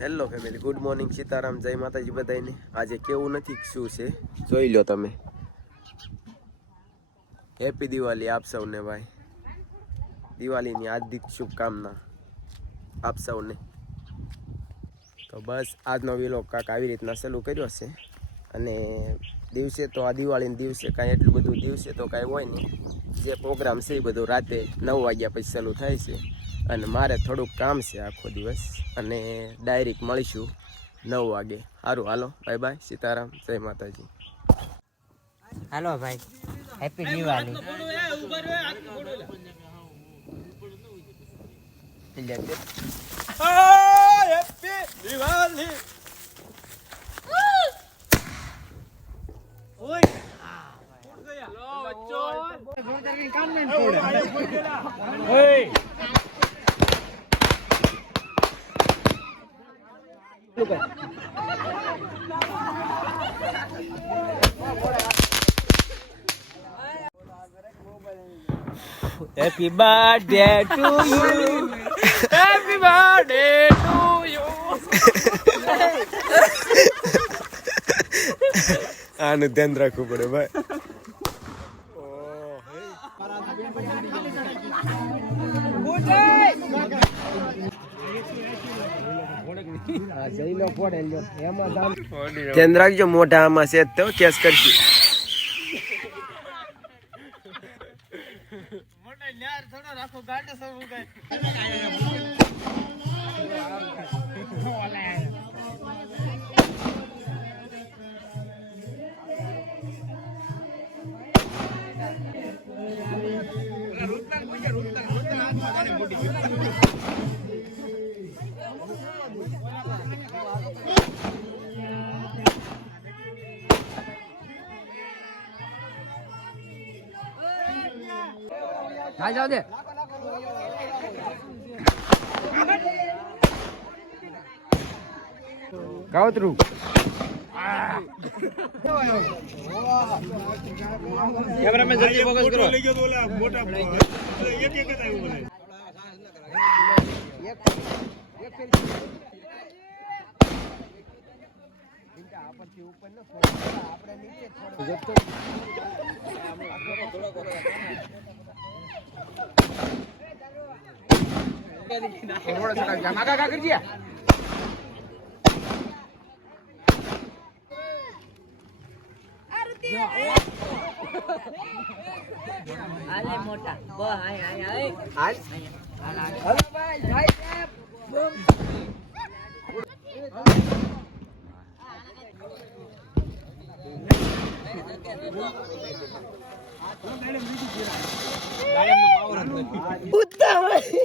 Hello family, good morning, Sitaram, જય માતાજી બધાને. આજે કેવું નથી શું છે જોઈ લો તમે. હેપી દિવાળી આપ સૌને ભાઈ. દિવાળીની હાર્દિક શુભકામના આપ સૌને. તો બસ આજનો વિલોગ કાંક આવી રીતના ચાલુ કર્યો છે. અને દિવસે તો આ દિવાળીના દિવસે કાંઈ એટલું બધું દિવસે તો કાંઈ હોય નહીં. જે પ્રોગ્રામ છે એ બધું રાતે 9 વાગ્યા પછી ચાલુ થાય છે. અને મારે થોડુંક કામ છે આખો દિવસ, અને ડાયરેક્ટ મળીશું 9 વાગે. સારું, હાલો, બાય બાય, સીતારામ, જય માતાજી. હાલો ભાઈ, happy Diwali. Happy birthday to you. Happy birthday to you. આનું ધ્યાન રાખવું પડે ભાઈ. ધ્યાન રાખજો, મોઢા આમાં છે તો કેસ કરશું. જાઓ દે. કાવતરું કેમેરામેન જલ્દી ફોકસ કરો. આલે મોટા બ હાય હાય હાય હાલ ભાઈ ભાઈ સાહેબ બમ ઉત્તા ભાઈ.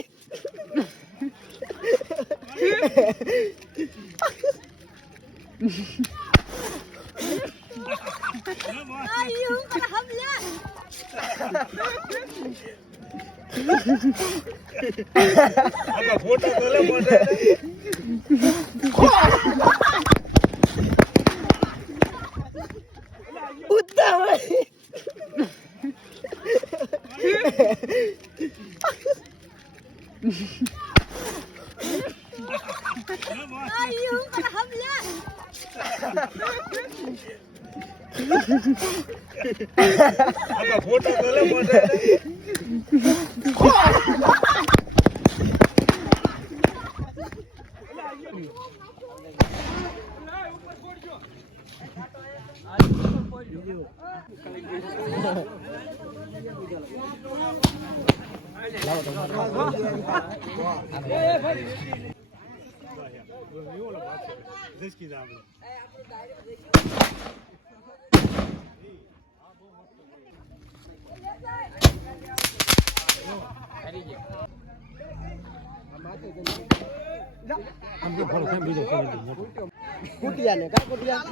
કુટિયા ને કા કુટિયા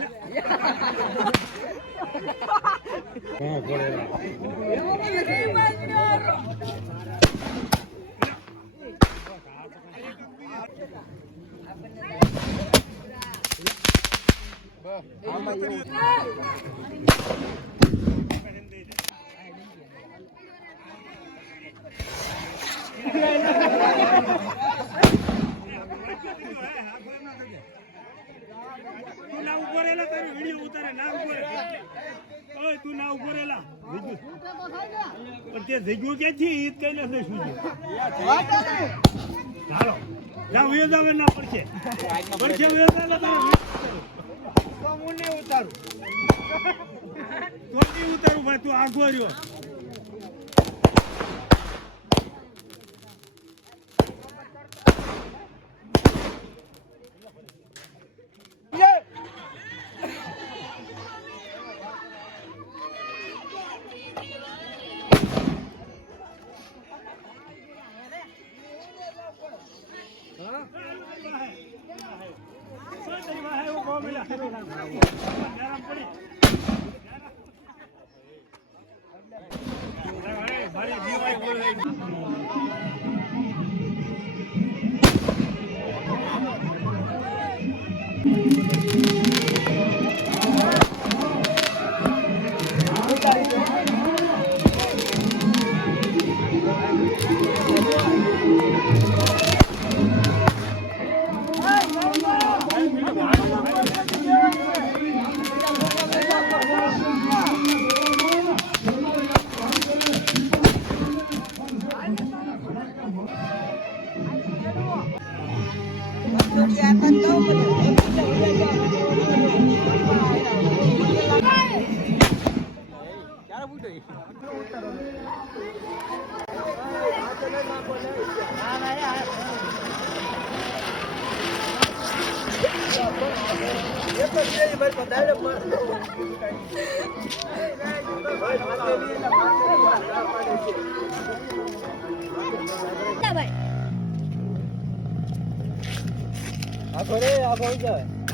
તું ના ઉભો રહેલા તારો વિડિયો ઉતારે ના ઉભો રહે ઓય તું ના ઉભો રહેલા પણ તે જગ્યો ક્યાંથી ઈદ કઈ નથી સુજી હાલો જા વિયો જાવે ના પડશે વિયો જાવે તારે તો હું ને ઉતારું ભાઈ તું આગો રહ્યો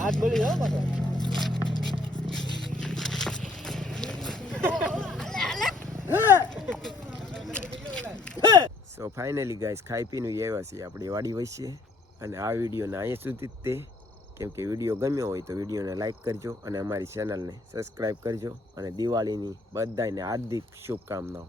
હાથ બોલી જાઓ પાછો સો ફાઇનલી ગાઈસ ખાઈ પીને આવ્યા છીએ આપણી વાડી વચ્ચે અને આ વિડીયોને અહીંયા સુધી જ તે કેમ કે વિડીયો ગમ્યો હોય તો વિડીયોને લાઇક કરજો અને અમારી ચેનલને સબસ્ક્રાઈબ કરજો અને દિવાળીની બધાને હાર્દિક શુભકામનાઓ.